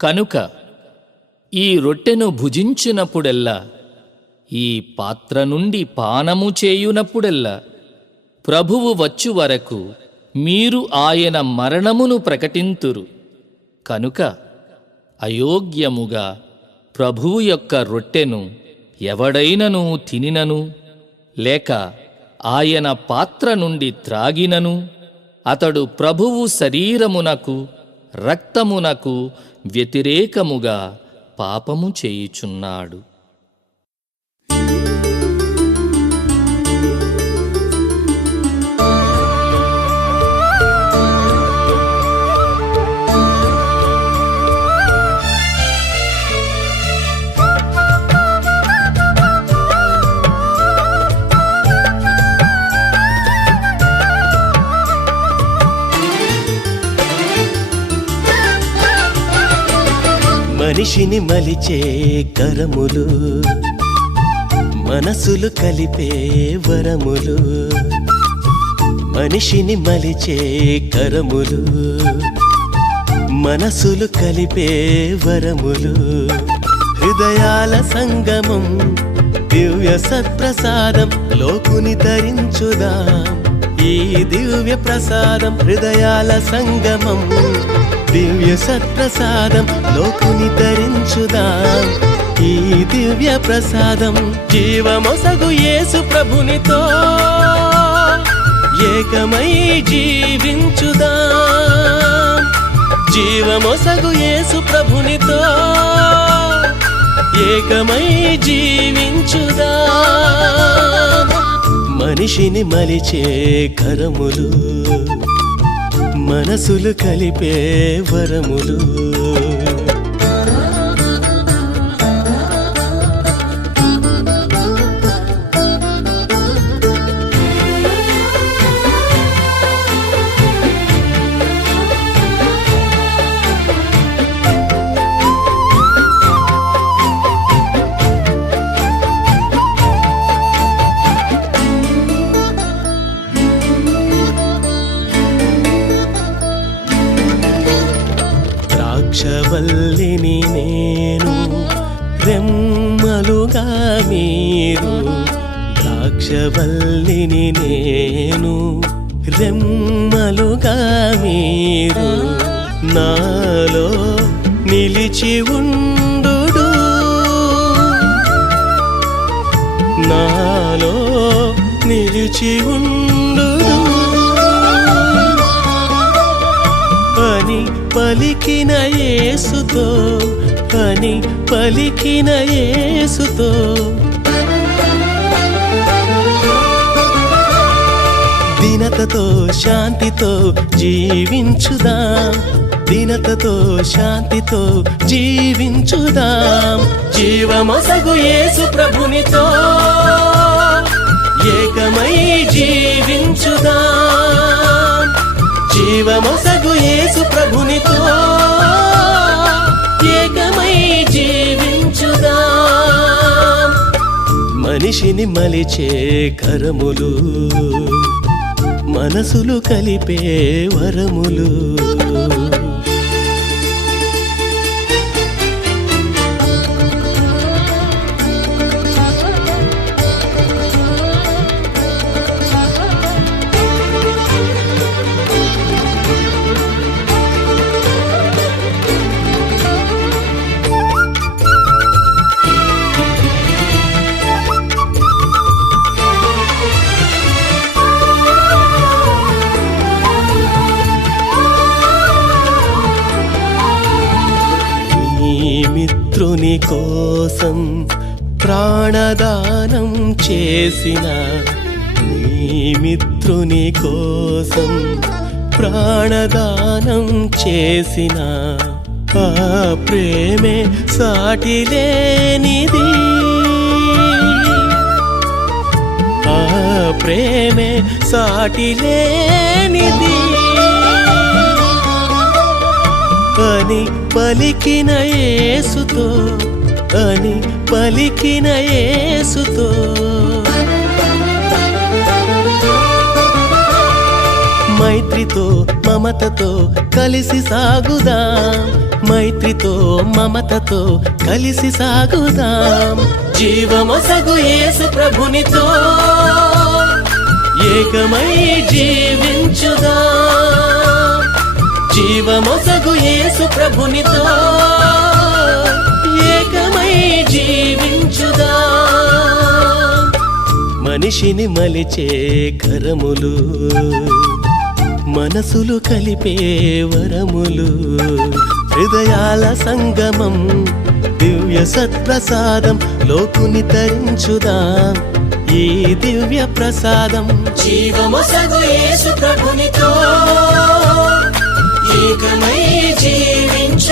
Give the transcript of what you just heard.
కనుక ఈ రొట్టెను భుజించినప్పుడెల్లా, ఈ పాత్ర నుండి పానము చేయునప్పుడెల్లా, ప్రభువు వచ్చు వరకు మీరు ఆయన మరణమును ప్రకటింతురు. కనుక అయోగ్యముగా ప్రభువు యొక్క రొట్టెను ఎవడైనను తినినను, లేక ఆయన పాత్ర నుండి త్రాగినను, అతడు ప్రభువు శరీరమునకు రక్తమునకు వ్యతిరేకముగా పాపము చేయుచున్నాడు. మనిషిని మలిచే కరములు, మనసులు కలిపే వరములు. మనిషిని మలిచే కరములు, మనసులు కలిపే వరములు. హృదయాల సంగమం దివ్య సత్ప్రసాదం, లోకుని ధరించుదాం ఈ దివ్య ప్రసాదం. హృదయాల సంగమం దివ్య సత్ప్రసాదం, లోకుని ధరించుదాం ఈ దివ్య ప్రసాదం. జీవమొసగు యేసు ప్రభునితో ఏకమై జీవించుదాం. జీవమొసగు యేసు ప్రభునితో ఏకమై జీవించుదాం. మనిషిని మలిచే కరములు, మనసులు కలిపే వరములు. ద్రాక్షవల్లిని నేను, రెమ్మలుగా మీరు. ద్రాక్షవల్లిని నేను, రెమ్మలుగా మీరు. నాలో నిలిచి ఉండుడు, నాలో నిలిచి ఉండుడు అని పలికిన యేసుతో, అని పలికిన యేసుతో. దీనతతో శాంతితో జీవించుదాం, దీనతతో శాంతితో జీవించుదాం. జీవమొసగు యేసు ప్రభునితో ఏకమై జీవించుదాం. జీవమొసగు యేసు ప్రభునితో ఏకమై జీవించుదాం. మనిషిని మలిచే కరములు, మనసులు కలిపే వరములు. మిత్రుని కోసం ప్రాణదానం చేసిన, నీ మిత్రుని కోసం ప్రాణదానం చేసిన ఆ ప్రేమే సాటిలేనిది, ఆ ప్రేమే సాటిలేనిది అని పలికిన యేసుతో, అని పలికిన యేసుతో. మైత్రితో మమతతో కలిసి సాగుదాం, మైత్రి తండ్రితో మమతతో కలిసి సాగుదాం. జీవమొసగు యేసు ప్రభునితో ఏకమై జీవించుదాం. జీవమొసగు యేసు ప్రభునితో ఏకమై జీవించుదాం. మనిషిని మలిచే కరములు, మనసులు కలిపే వరములు, హృదయాల సంగమం దివ్య సత్ప్రసాదం. లోకుని తరించుదాం ఈ దివ్య ప్రసాదం. జీవమొసగు యేసు ప్రభునితో ఏకమై జీవించు